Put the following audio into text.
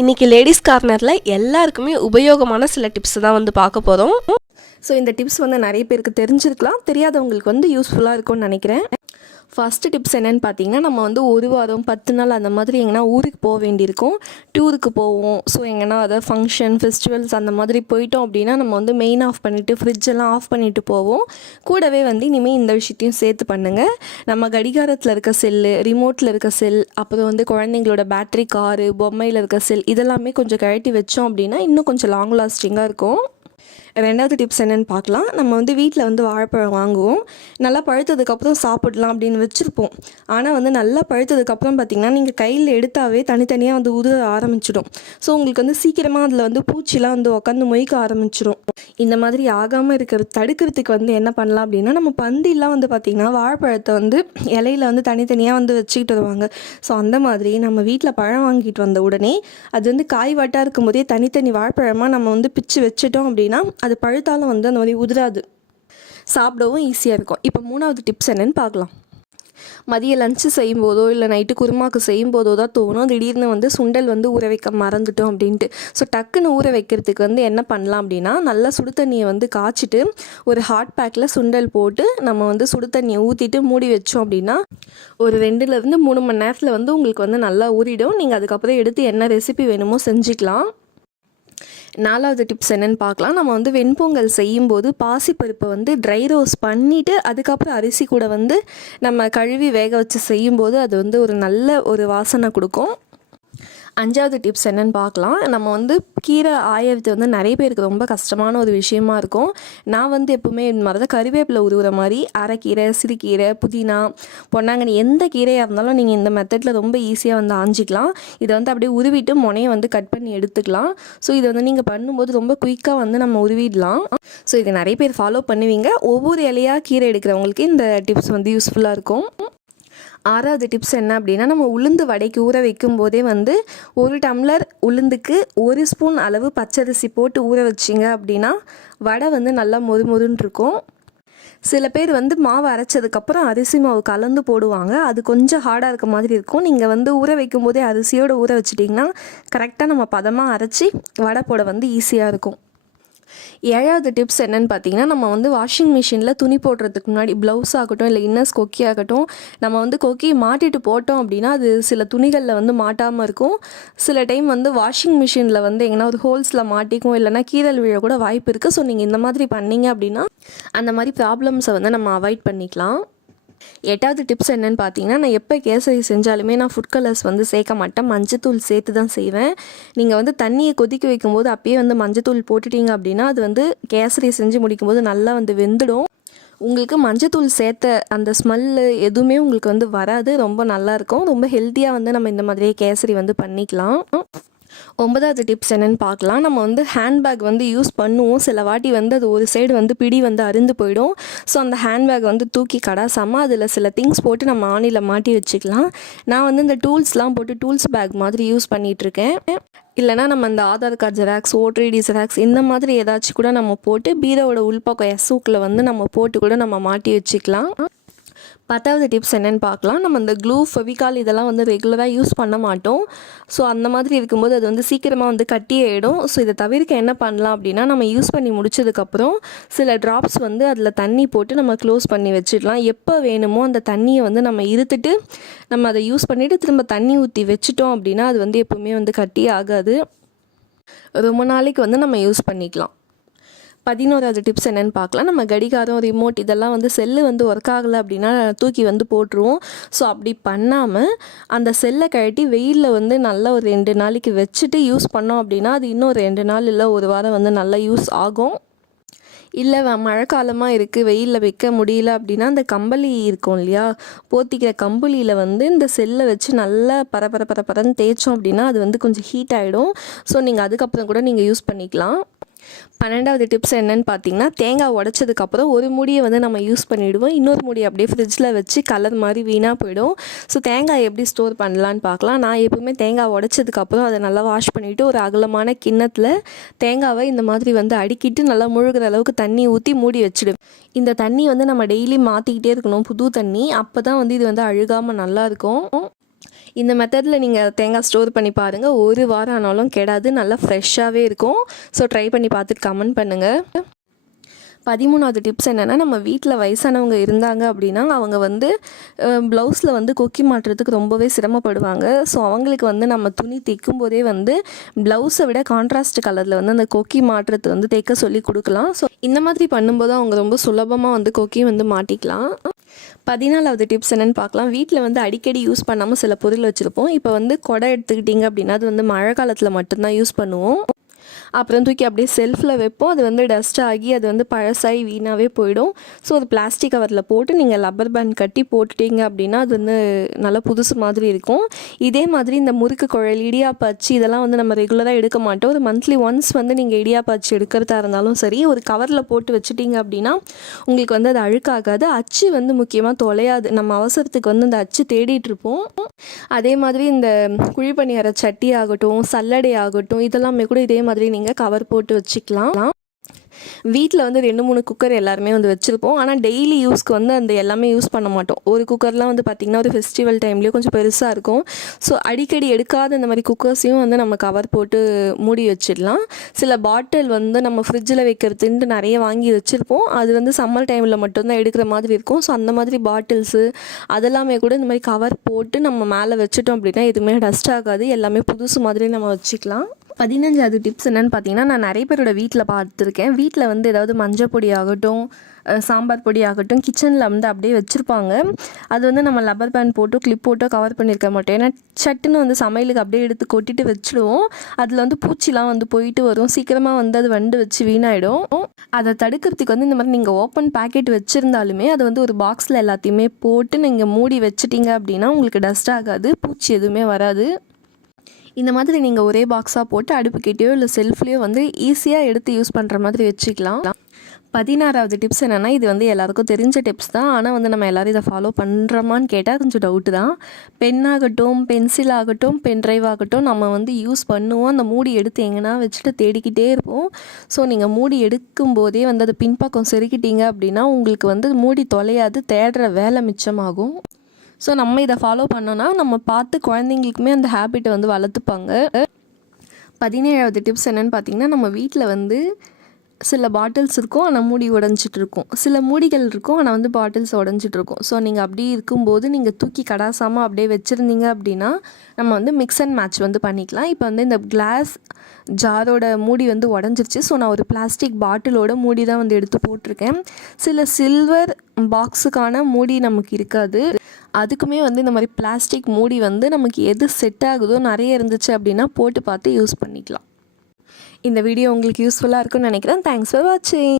இன்றைக்கி லேடிஸ் கார்னரில் எல்லாருக்குமே உபயோகமான சில டிப்ஸ் தான் வந்து பார்க்க போகிறோம். ஸோ இந்த டிப்ஸ் வந்து நிறைய பேருக்கு தெரிஞ்சிருக்கலாம், தெரியாதவங்களுக்கு வந்து யூஸ்ஃபுல்லாக இருக்கும்னு நினைக்கிறேன். ஃபஸ்ட்டு டிப்ஸ் என்னென்னு பார்த்தீங்கன்னா, நம்ம வந்து 1 வாரம் 10 நாள் அந்த மாதிரி எங்கன்னா ஊருக்கு போக வேண்டியிருக்கும், டூருக்கு போவோம். ஸோ எங்கன்னா அதாவது ஃபங்க்ஷன் ஃபெஸ்டிவல்ஸ் அந்த மாதிரி போயிட்டோம் அப்படின்னா நம்ம வந்து மெயின் ஆஃப் பண்ணிவிட்டு ஃப்ரிட்ஜெல்லாம் ஆஃப் பண்ணிவிட்டு போவோம். கூடவே வந்து இனிமேல் இந்த விஷயத்தையும் சேர்த்து பண்ணுங்கள். நம்ம கடிகாரத்தில் இருக்க செல்லு, ரிமோட்டில் இருக்க செல், அப்புறம் வந்து குழந்தைங்களோட பேட்ரி, காரு, பொம்மையில் இருக்க செல் இதெல்லாமே கொஞ்சம் கழட்டி வச்சோம் அப்படின்னா இன்னும் கொஞ்சம் லாங் லாஸ்டிங்காக இருக்கும். ரெண்டாவது டிப்ஸ் என்னென்னு பார்க்கலாம். நம்ம வந்து வீட்டில் வந்து வாழைப்பழம் வாங்குவோம், நல்லா பழுத்ததுக்கப்புறம் சாப்பிடலாம் அப்படின்னு வச்சுருப்போம். ஆனால் வந்து நல்லா பழுத்ததுக்கப்புறம் பார்த்திங்கன்னா நீங்கள் கையில் எடுத்தாவே தனித்தனியாக வந்து உதிர ஆரம்பிச்சிடும். ஸோ உங்களுக்கு வந்து சீக்கிரமாக அதில் வந்து பூச்சிலாம் வந்து உட்காந்து மொய்க்க ஆரம்பிச்சிடும். இந்த மாதிரி ஆகாமல் தடுக்கிறதுக்கு வந்து என்ன பண்ணலாம் அப்படின்னா, நம்ம பந்திலாம் வந்து பார்த்திங்கன்னா வாழைப்பழத்தை வந்து இலையில வந்து தனித்தனியாக வந்து வச்சுக்கிட்டு வருவாங்க. ஸோ அந்த மாதிரி நம்ம வீட்டில் பழம் வாங்கிட்டு வந்த உடனே அது வந்து காய் வாட்டாக இருக்கும் போதே தனித்தனி வாழைப்பழமாக நம்ம வந்து பிச்சு வச்சுட்டோம் அப்படின்னா அது பழுத்தாலும் வந்து அந்த மாதிரி உதிராது, சாப்பிடவும் ஈஸியாக இருக்கும். இப்போ 3வது டிப்ஸ் என்னென்னு பார்க்கலாம். மதிய லஞ்சு செய்யும்போதோ இல்லை நைட்டு குருமாக்கு செய்யும்போதோ தான் தோணும் திடீர்னு வந்து சுண்டல் வந்து ஊற வைக்க மறந்துட்டோம் அப்படின்ட்டு. ஸோ டக்குன்னு ஊற வைக்கிறதுக்கு வந்து என்ன பண்ணலாம் அப்படின்னா, நல்லா சுடு தண்ணியை வந்து காய்ச்சிட்டு ஒரு ஹாட் பேக்கில் சுண்டல் போட்டு நம்ம வந்து சுடு தண்ணியை ஊற்றிட்டு மூடி வச்சோம் அப்படின்னா ஒரு 2லேருந்து 3 மணி நேரத்தில் வந்து உங்களுக்கு வந்து நல்லா ஊறிடும். நீங்கள் அதுக்கப்புறம் எடுத்து என்ன ரெசிபி வேணுமோ செஞ்சுக்கலாம். 4வது டிப்ஸ் என்னென்னு பார்க்கலாம். நம்ம வந்து வெண்பொங்கல் செய்யும்போது பாசிப்பருப்பை வந்து ட்ரை ரோஸ்ட் பண்ணிவிட்டு அதுக்கப்புறம் அரிசி கூட வந்து நம்ம கழுவி வேக வச்சு செய்யும்போது அது வந்து ஒரு நல்ல ஒரு வாசனை கொடுக்கும். 5வது டிப்ஸ் என்னென்னு பார்க்கலாம். நம்ம வந்து கீரை ஆயறது வந்து நிறைய பேருக்கு ரொம்ப கஷ்டமான ஒரு விஷயமா இருக்கும். நான் வந்து எப்போவுமே இந்த மாதிரி தான் கறிவேப்பிலை உருவுற மாதிரி அரைக்கீரை, சிறுகீரை, புதினா, பொன்னாங்கண்ணி எந்த கீரையாக இருந்தாலும் நீங்கள் இந்த மெத்தடில் ரொம்ப ஈஸியாக வந்து ஆஞ்சிக்கலாம். இதை வந்து அப்படியே உருவிட்டு முனையை வந்து கட் பண்ணி எடுத்துக்கலாம். ஸோ இதை வந்து நீங்கள் பண்ணும்போது ரொம்ப குயிக்காக வந்து நம்ம உருவிடலாம். ஸோ இதை நிறைய பேர் ஃபாலோ பண்ணுவீங்க. ஒவ்வொரு இலையாக கீரை எடுக்கிறவங்களுக்கு இந்த டிப்ஸ் வந்து யூஸ்ஃபுல்லாக இருக்கும். 6வது டிப்ஸ் என்ன அப்படின்னா, நம்ம உளுந்து வடைக்கு ஊற வைக்கும் போதே வந்து 1 டம்ளர் உளுந்துக்கு 1 ஸ்பூன் அளவு பச்சரிசி போட்டு ஊற வச்சிங்க அப்படின்னா வடை வந்து நல்லா மொறுமொறுன்னு இருக்கும். சில பேர் வந்து மாவு அரைச்சதுக்கப்புறம் அரிசி மாவு கலந்து போடுவாங்க, அது கொஞ்சம் ஹார்டாக இருக்க மாதிரி இருக்கும். நீங்கள் வந்து ஊற வைக்கும் போதே அரிசியோடு ஊற வச்சிட்டிங்கன்னா கரெக்டாக நம்ம பதமாக அரைச்சி வடை போட வந்து ஈஸியாக இருக்கும். 7வது டிப்ஸ் என்னென்னு பார்த்தீங்கன்னா, நம்ம வந்து வாஷிங் மிஷினில் துணி போடுறதுக்கு முன்னாடி ப்ளவுஸ் ஆகட்டும் இல்லை இன்னர்ஸ் கொக்கி ஆகட்டும், நம்ம வந்து கொக்கி மாட்டிட்டு போட்டோம் அப்படின்னா அது சில துணிகளில் வந்து மாட்டாமல் இருக்கும். சில டைம் வந்து வாஷிங் மிஷினில் வந்து எங்கன்னா ஒரு ஹோல்ஸில் மாட்டிக்கும், இல்லைனா கீறல் விழ கூட வாய்ப்பு இருக்குது. ஸோ நீங்கள் இந்த மாதிரி பண்ணீங்க அப்படின்னா அந்த மாதிரி ப்ராப்ளம்ஸை வந்து நம்ம அவாய்ட் பண்ணிக்கலாம். 8வது டிப்ஸ் என்னென்னு பார்த்தீங்கன்னா, நான் எப்போ கேசரி செஞ்சாலுமே நான் ஃபுட் கலர்ஸ் வந்து சேர்க்க மாட்டேன், மஞ்சத்தூள் சேர்த்து தான் செய்வேன். நீங்கள் வந்து தண்ணியை கொதிக்க வைக்கும்போது அப்பயே வந்து மஞ்சத்தூள் போட்டுட்டீங்க அப்படின்னா அது வந்து கேசரி செஞ்சு முடிக்கும்போது நல்லா வந்து வெந்துடும். உங்களுக்கு மஞ்சத்தூள் சேர்த்த அந்த ஸ்மெல்லு எதுவுமே உங்களுக்கு வந்து வராது, ரொம்ப நல்லாயிருக்கும். ரொம்ப ஹெல்த்தியாக வந்து நம்ம இந்த மாதிரியே கேசரி வந்து பண்ணிக்கலாம். 9வது டிப்ஸ் என்னென்னு பார்க்கலாம். நம்ம வந்து ஹேண்ட்பேக் வந்து யூஸ் பண்ணுவோம், சில வாட்டி வந்து அது ஒரு சைடு வந்து பிடி வந்து அருந்து போயிடும். ஸோ அந்த ஹேண்ட்பேக் வந்து தூக்கி கடாசாமல் அதில் சில திங்ஸ் போட்டு நம்ம ஆணியில் மாட்டி வச்சுக்கலாம். நான் வந்து இந்த டூல்ஸ்லாம் போட்டு டூல்ஸ் பேக் மாதிரி யூஸ் பண்ணிகிட்ருக்கேன். இல்லைனா நம்ம இந்த Aadhaar card xerox, voter ID xerox இந்த மாதிரி ஏதாச்சும் கூட நம்ம போட்டு பீரோவோட உள்பக்கம் எஸ்ஸூக்கில் வந்து நம்ம போட்டு கூட நம்ம மாட்டி வச்சுக்கலாம். 10வது டிப்ஸ் என்னென்னு பார்க்கலாம். நம்ம இந்த க்ளூ, ஃபெவிகால் இதெல்லாம் வந்து ரெகுலராக யூஸ் பண்ண மாட்டோம். ஸோ அந்த மாதிரி இருக்கும்போது அது வந்து சீக்கிரமாக வந்து கட்டி ஆகிடும். ஸோ இதை தவிர்க்க என்ன பண்ணலாம் அப்படின்னா, நம்ம யூஸ் பண்ணி முடிச்சதுக்கப்புறம் சில ட்ராப்ஸ் வந்து அதில் தண்ணி போட்டு நம்ம க்ளோஸ் பண்ணி வச்சிடலாம். எப்போ வேணுமோ அந்த தண்ணியை வந்து நம்ம இருத்துட்டு நம்ம அதை யூஸ் பண்ணிவிட்டு திரும்ப தண்ணி ஊற்றி வச்சுட்டோம் அப்படின்னா அது வந்து எப்போவுமே வந்து கட்டி ஆகாது, ரொம்ப நாளைக்கு வந்து நம்ம யூஸ் பண்ணிக்கலாம். 11வது டிப்ஸ் என்னென்னு பார்க்கலாம். நம்ம கடிகாரம், ரிமோட் இதெல்லாம் வந்து செல்லு வந்து ஒர்க் ஆகலை அப்படின்னா தூக்கி வந்து போட்டுருவோம். ஸோ அப்படி பண்ணாமல் அந்த செல்லை கழட்டி வெயிலில் வந்து நல்லா ஒரு 2 நாளைக்கு வச்சுட்டு யூஸ் பண்ணோம் அப்படின்னா அது இன்னும் ஒரு 2 நாள் இல்லை 1 வாரம் வந்து நல்லா யூஸ் ஆகும். இல்லை மழை காலமாக இருக்குது, வெயிலில் வைக்க முடியல அப்படின்னா அந்த கம்பளி இருக்கும் இல்லையா, போத்திக்கிற கம்பளியில் வந்து இந்த செல்லை வச்சு நல்லா பரபரன்னு தேய்ச்சோம் அப்படின்னா அது வந்து கொஞ்சம் ஹீட் ஆகிடும். ஸோ நீங்கள் அதுக்கப்புறம் கூட நீங்கள் யூஸ் பண்ணிக்கலாம். 12வது டிப்ஸ் என்னென்னு பார்த்தீங்கன்னா, தேங்காய் உடைச்சதுக்கப்புறம் ஒரு மூடியை வந்து நம்ம யூஸ் பண்ணிவிடுவோம், இன்னொரு மூடியை அப்படியே ஃப்ரிட்ஜில் வச்சு கலர் மாதிரி வீணாக போயிடும். ஸோ தேங்காய் எப்படி ஸ்டோர் பண்ணலான்னு பார்க்கலாம். நான் எப்பவுமே தேங்காய் உடைச்சதுக்கப்புறம் அதை நல்லா வாஷ் பண்ணிவிட்டு ஒரு அகலமான கிண்ணத்தில் தேங்காவை இந்த மாதிரி வந்து அடுக்கிட்டு நல்லா முழுகிற அளவுக்கு தண்ணி ஊற்றி மூடி வச்சுடுவேன். இந்த தண்ணி வந்து நம்ம டெய்லி மாற்றிக்கிட்டே இருக்கணும், புது தண்ணி, அப்போ தான் வந்து இது வந்து அழுகாமல் நல்லாயிருக்கும். இந்த மெத்தடில் நீங்கள் தேங்காய் ஸ்டோர் பண்ணி பாருங்கள், ஒரு வாரம் ஆனாலும் கெடாது, நல்லா ஃப்ரெஷ்ஷாகவே இருக்கும். ஸோ ட்ரை பண்ணி பார்த்துட்டு கமெண்ட் பண்ணுங்கள். 13வது டிப்ஸ் என்னென்னா, நம்ம வீட்டில் வயசானவங்க இருந்தாங்க அப்படின்னா அவங்க வந்து ப்ளவுஸில் வந்து கொக்கி மாட்டுறதுக்கு ரொம்பவே சிரமப்படுவாங்க. ஸோ அவங்களுக்கு வந்து நம்ம துணி தைக்கும் போதே வந்து ப்ளவுஸை விட கான்ட்ராஸ்ட் கலரில் வந்து அந்த கொக்கி மாட்டுறது வந்து தைக்க சொல்லி கொடுக்கலாம். ஸோ இந்த மாதிரி பண்ணும்போது அவங்க ரொம்ப சுலபமாக வந்து கொக்கி வந்து மாட்டிக்கலாம். 14வது டிப்ஸ் என்னென்னு பார்க்கலாம். வீட்டில் வந்து அடிக்கடி யூஸ் பண்ணாமல் சில பொருள் வச்சுருப்போம். இப்போ வந்து குடை எடுத்துக்கிட்டிங்க அப்படின்னா அது வந்து மழை காலத்தில் மட்டும்தான் யூஸ் பண்ணுவோம். அப்புறம் தூக்கி அப்படியே செல்ஃபில் வைப்போம். அது வந்து டஸ்ட் ஆகி அது வந்து பழசாகி வீணாகவே போயிடும். ஸோ அது பிளாஸ்டிக் கவரில் போட்டு நீங்கள் லப்பர் பேண்ட் கட்டி போட்டுட்டீங்க அப்படின்னா அது வந்து நல்லா புதுசு மாதிரி இருக்கும். இதே மாதிரி இந்த முறுக்கு குழல், இடியாப்ப அச்சு இதெல்லாம் வந்து நம்ம ரெகுலராக எடுக்க மாட்டோம். ஒரு மந்த்லி ஒன்ஸ் வந்து நீங்கள் இடியாப்ப அச்சு எடுக்கிறதா இருந்தாலும் சரி, ஒரு கவரில் போட்டு வச்சுட்டிங்க அப்படின்னா உங்களுக்கு வந்து அது அழுக்காகாது. அச்சு வந்து முக்கியமாக தொலையாது. நம்ம அவசரத்துக்கு வந்து அந்த அச்சு தேடிட்டு இருப்போம். அதே மாதிரி இந்த குழிப்பணியார சட்டி ஆகட்டும், சல்லடை ஆகட்டும், இதெல்லாமே கூட இதே மாதிரி நீங்கள் கவர் போட்டு வச்சுக்கலாம். வீட்டில் வந்து 2-3 குக்கர் எல்லாருமே வந்து வச்சுருப்போம். ஆனால் டெய்லி யூஸ்க்கு வந்து அந்த எல்லாமே யூஸ் பண்ண மாட்டோம். ஒரு குக்கர்லாம் வந்து பார்த்திங்கன்னா ஒரு ஃபெஸ்டிவல் டைம்லேயும் கொஞ்சம் பெருசாக இருக்கும். ஸோ அடிக்கடி எடுக்காத இந்த மாதிரி குக்கர்ஸையும் வந்து நம்ம கவர் போட்டு மூடி வச்சிடலாம். சில பாட்டில் வந்து நம்ம ஃப்ரிட்ஜில் வைக்கிறதுன்ட்டு நிறைய வாங்கி வச்சுருப்போம். அது வந்து சம்மர் டைமில் மட்டும்தான் எடுக்கிற மாதிரி இருக்கும். ஸோ அந்த மாதிரி பாட்டில்ஸு அதெல்லாமே கூட இந்த மாதிரி கவர் போட்டு நம்ம மேலே வச்சுட்டோம் அப்படின்னா எதுவுமே டஸ்ட் ஆகாது. எல்லாமே புதுசு மாதிரி நம்ம வச்சுக்கலாம். 15வது டிப்ஸ் என்னென்னு பார்த்தீங்கன்னா, நான் நிறைய பேரோட வீட்டில் பார்த்துருக்கேன். வீட்டில் வந்து ஏதாவது மஞ்சள் பொடி ஆகட்டும், சாம்பார் பொடி ஆகட்டும் கிச்சனில் வந்து அப்படியே வச்சுருப்பாங்க. அது வந்து நம்ம rubber band photo clip photo cover பண்ணியிருக்க மாட்டோம். ஏன்னா சட்டுன்னு வந்து சமையலுக்கு அப்படியே எடுத்து கொட்டிட்டு வச்சுடுவோம். அதில் வந்து பூச்சிலாம் வந்து போயிட்டு வரும். சீக்கிரமாக வந்து அது வண்டு வச்சு வீணாயிடும். அதை தடுக்கிறதுக்கு வந்து இந்த மாதிரி நீங்கள் ஓப்பன் பேக்கெட் வச்சுருந்தாலுமே அதை வந்து ஒரு பாக்ஸில் எல்லாத்தையுமே போட்டு நீங்கள் மூடி வச்சுட்டிங்க அப்படின்னா உங்களுக்கு டஸ்ட் ஆகாது, பூச்சி எதுவுமே வராது. இந்த மாதிரி நீங்கள் ஒரே பாக்ஸாக போட்டு அடுப்புக்கிட்டேயோ இல்லை செல்ஃப்லேயோ வந்து ஈஸியாக எடுத்து யூஸ் பண்ணுற மாதிரி வச்சுக்கலாம். 16வது டிப்ஸ் என்னென்னா, இது வந்து எல்லாருக்கும் தெரிஞ்ச டிப்ஸ் தான். ஆனால் வந்து நம்ம எல்லோரும் இதை ஃபாலோ பண்ணுறோமான்னு கேட்டால் கொஞ்சம் டவுட்டு தான். பென்னாகட்டும், பென்சில் ஆகட்டும், பென்ட்ரைவ் ஆகட்டும் நம்ம வந்து யூஸ் பண்ணுவோம். அந்த மூடி எடுத்து எங்கன்னா வச்சுட்டு தேடிக்கிட்டே இருப்போம். ஸோ நீங்கள் மூடி எடுக்கும்போதே வந்து அதை பின்பக்கம் செருக்கிட்டீங்க அப்படின்னா உங்களுக்கு வந்து மூடி தொலையாது, தேடுற வேலை மிச்சமாகும். ஸோ நம்ம இதை ஃபாலோ பண்ணோன்னா நம்ம பார்த்து குழந்தைங்களுக்குமே அந்த ஹேபிட்டை வந்து வளர்த்துப்பாங்க. 17வது டிப்ஸ் என்னென்னு பார்த்தீங்கன்னா, நம்ம வீட்டில் வந்து சில பாட்டில்ஸ் இருக்கும் ஆனால் மூடி உடஞ்சிட்டு இருக்கும். சில மூடிகள் இருக்கும் ஆனால் வந்து பாட்டில்ஸ் உடஞ்சிட்டு இருக்கும். ஸோ நீங்கள் அப்படி இருக்கும்போது நீங்கள் தூக்கி கடாசாமல் அப்படியே வச்சுருந்தீங்க அப்படின்னா நம்ம வந்து மிக்ஸ் அண்ட் மேட்ச் வந்து பண்ணிக்கலாம். இப்போ வந்து இந்த கிளாஸ் ஜாரோட மூடி வந்து உடஞ்சிருச்சு. ஸோ நான் ஒரு பிளாஸ்டிக் பாட்டிலோட மூடி தான் வந்து எடுத்து போட்டிருக்கேன். சில சில்வர் பாக்ஸுக்கான மூடி நமக்கு இருக்காது. அதுக்குமே வந்து இந்த மாதிரி பிளாஸ்டிக் மூடி வந்து நமக்கு எது செட் ஆகுதோ நிறைய இருந்துச்சு அப்படின்னா போட்டு பார்த்து யூஸ் பண்ணிக்கலாம். இந்த வீடியோ உங்களுக்கு யூஸ்ஃபுல்லாக இருக்கும்னு நினைக்கிறேன். தேங்க்ஸ் ஃபார் வாட்சிங்.